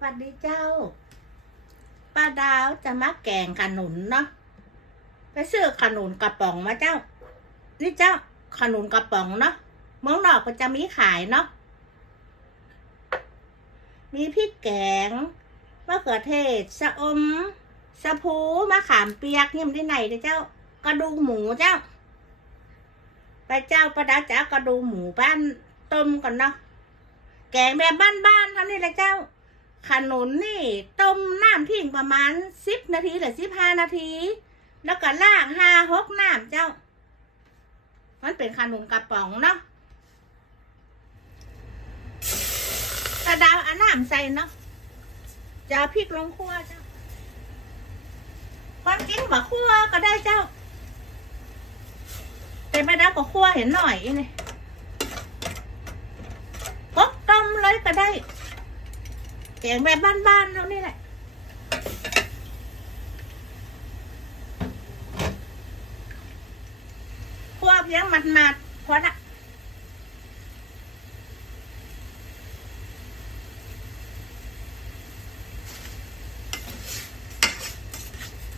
สวัสดีเจ้า ป้าดาวจะมาแกงขนุนเนาะ ไปซื้อขนุนกระป๋องมาเจ้า นี่เจ้าขนุนกระป๋องเนาะเมืองนอกก็จะมีขายเนาะ มีพริกแกงมะเขือเทศสะอมสะพูมะขามเปียกเนี่ยมันได้ไหนเด้อเจ้า กระดูกหมูเจ้าไปเจ้าประดาจะเอากระดูกหมูบ้านต้มก่อนเนาะแกงแบบบ้านๆเท่านี้แหละเจ้า ขนุนนี่ต้มน้ำทิ้งประมาณสิบนาทีหรือสิบห้านาที แล้วก็ล่างห้าหกน้ำเจ้า มันเป็นขนุนกระป๋องเนาะกระดาวอาน้ำใส่เนาะจะพริกลงคั่วเจ้าความจริงว่าคั่วก็ได้เจ้า แต่ไม่ได้ก็คั่วเห็นหน่อยนี่ก็ต้มเลยก็ได้ แกงแบบบ้านๆเรานี่แหละพวกยังมัดมัดๆพอละ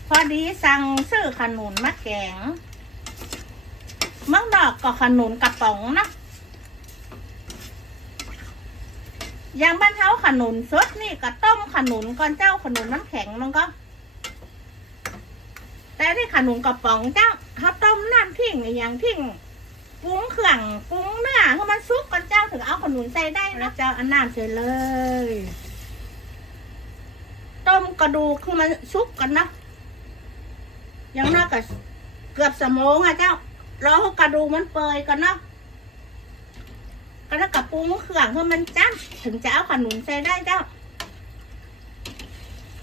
พอดีสั่งซื้อขนุนมาแกงเมืองนอกก็ขนุนกระป๋องนะ อย่างบ้านเท้าขนุนสดนี่ก็ต้มขนุนก่อนเจ้าขนุนน้ำแข็งมันก็ แต่ที่ขนุนกระป๋องเจ้าเขาต้มน้ำทิ้งอย่างทิ้งปรุงเครื่องปรุงเนื้อให้มันซุกก่อนเจ้าถึงเอาขนุนใส่ได้นะเจ้าอันน้ำใส่เลย ต้มกระดูกคือมันซุกกันนะอย่างน้อยก็เกือบสมองอะเจ้ารอให้กระดูกมันเปื่อยก่อนเนาะ ก็แล้วกับปรุงเครื่องให้มันจ้ำถึงจะเอาขนุนใส่ได้เจ้า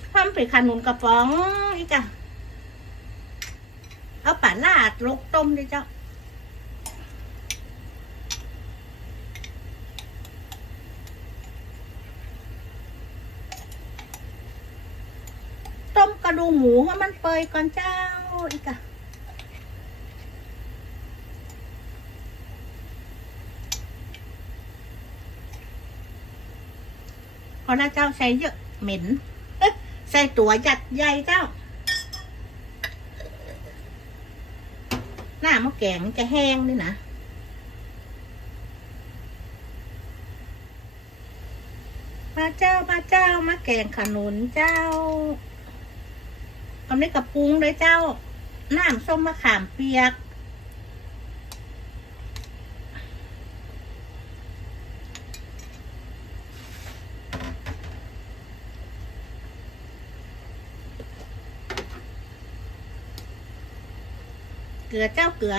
เพิ่มเป็นขนุนกระป๋องอีกอะเอาป่าลาดลกต้มดิเจ้าต้มกระดูกหมูให้มันเปื่อยก่อนเจ้าอีกอะ เพราะนะเจ้าใส่เยอะเหม็นใส่ตัวจัดใหญ่เจ้า หน้ามะแกงจะแห้งนี่นะมาเจ้ามาเจ้ามาแกงขนุนเจ้าเอานี้กับปรุงเลยเจ้าน้ำส้มมะขามเปียก เกลือเจ้าเกลือ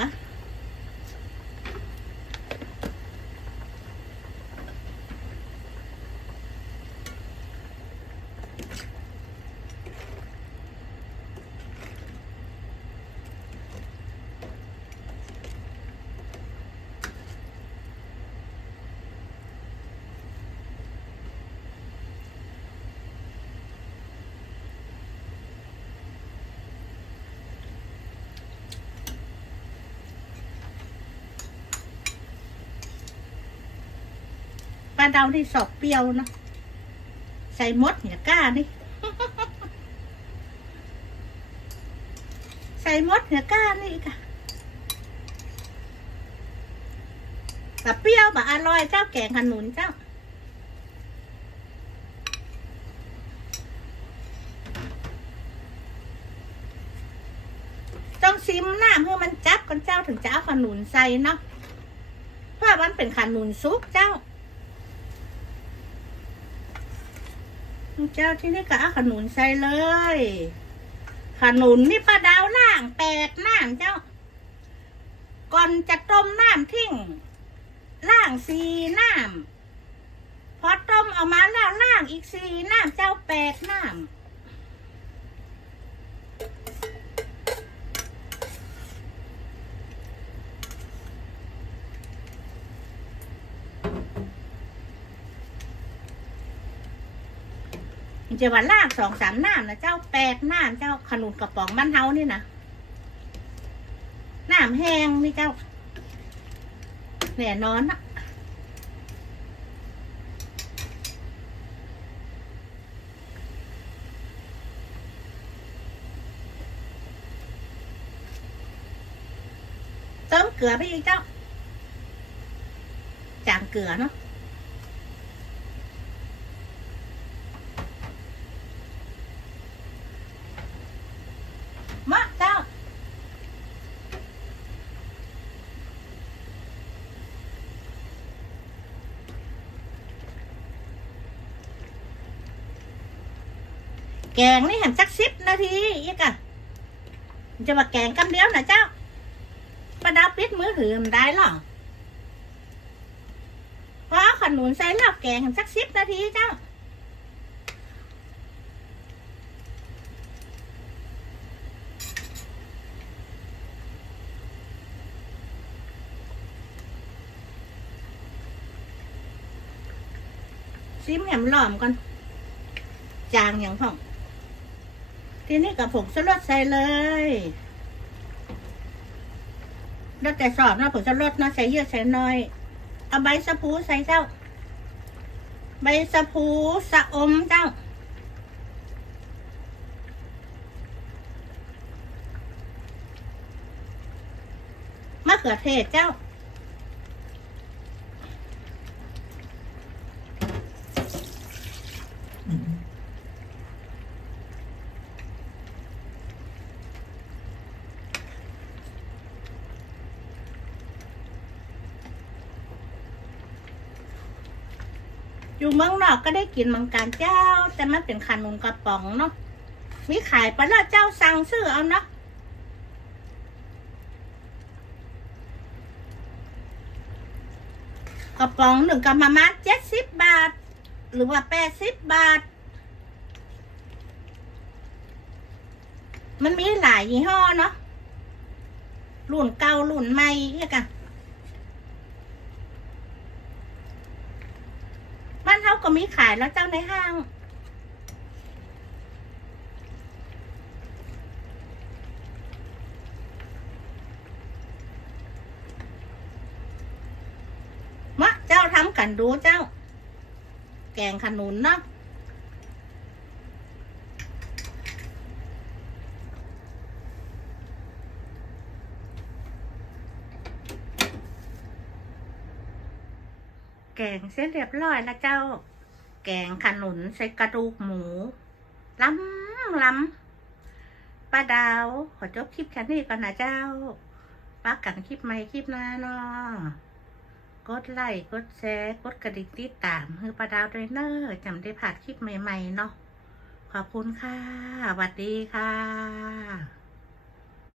ปลาดาวที่สอบเปรี้ยวเนะใส่มดเนี่ยกล้านี่ใส่มดเนี่ยกล้านี่ค่ะแต่เปรี้ยวแบบอร่อยเจ้าแกงขนุนเจ้าต้องซิมน้ำเพื่อมันจับกันเจ้าถึงจะเอาขนุนใส่เนาะเพราะมันเป็นขนุนซุปเจ้า เจ้าที่นี่ก็เอาขนุนใส่เลย ขนุนนี่ป้าดาวล่างแปดน้ำเจ้า ก่อนจะต้มน้ำทิ้งล่างสีน้ำพอต้มเอามาแล้วล่างอีกสีน้ำเจ้าแปดน้ำ จะวัาลากสองสามน้ำนะเจ้าแปดน้ำเจ้าขนุนกระป๋องบ้านเฮานี่นะน้ำแห้งนี่เจ้าแหน่นอนอะเติมเกลือไปอีกเจ้าจางเกลือเนาะ แกงนี่ห็นสักสิบนาทีอีกะจะมาแกงกำเดียวนะเจ้าประดาปิดมือถือมันได้หรอเพราะขนุนใส่แล้วแกงสักสิบนาทีเจ้าซิมแหมหล่อมก่อนจางอย่างพ่อง ทีนี้กับผงสลดใส่เลยแล้วแต่สอบนะผงสลดนะใส่เยอะใส่น้อย เอาใบสะพูใส่เจ้า ใบสะพูสะอมเจ้า มะเขือเทศเจ้า อยู่เมืองนอกก็ได้กินมือนกันเจ้า แต่มันเป็นขนมกระป๋องเนาะมีขายปแล้วเจ้าสั่งซื้อเอาเนาะกระป๋องหนึ่งกระมาณเจ็ดสิบบาท หรือว่าแปดสิบบาท มันมีหลายยี่ห้อเนาะรุ่นเก่ารุ่นใหม่เนี่ยกัน บ้านเขา ก็มีขายแล้วเจ้าในห้าง มะเจ้าทำกันดูเจ้า แกงขนุนเนาะ แกงเสร็จเรียบร้อยแล้วเจ้า แกงขนุนใส่กระดูกหมูล้ำล้ำป้าดาว ขอจบคลิปแค่นี้ก่อนนะเจ้าป้ากันคลิปใหม่คลิปหน้าเนาะกดไลค์กดแชร์กดกระดิ่งติดตามให้ป้าดาวด้วยเนอะจำได้ผ่านคลิปใหม่ ๆ เนาะขอบคุณค่ะสวัสดีค่ะ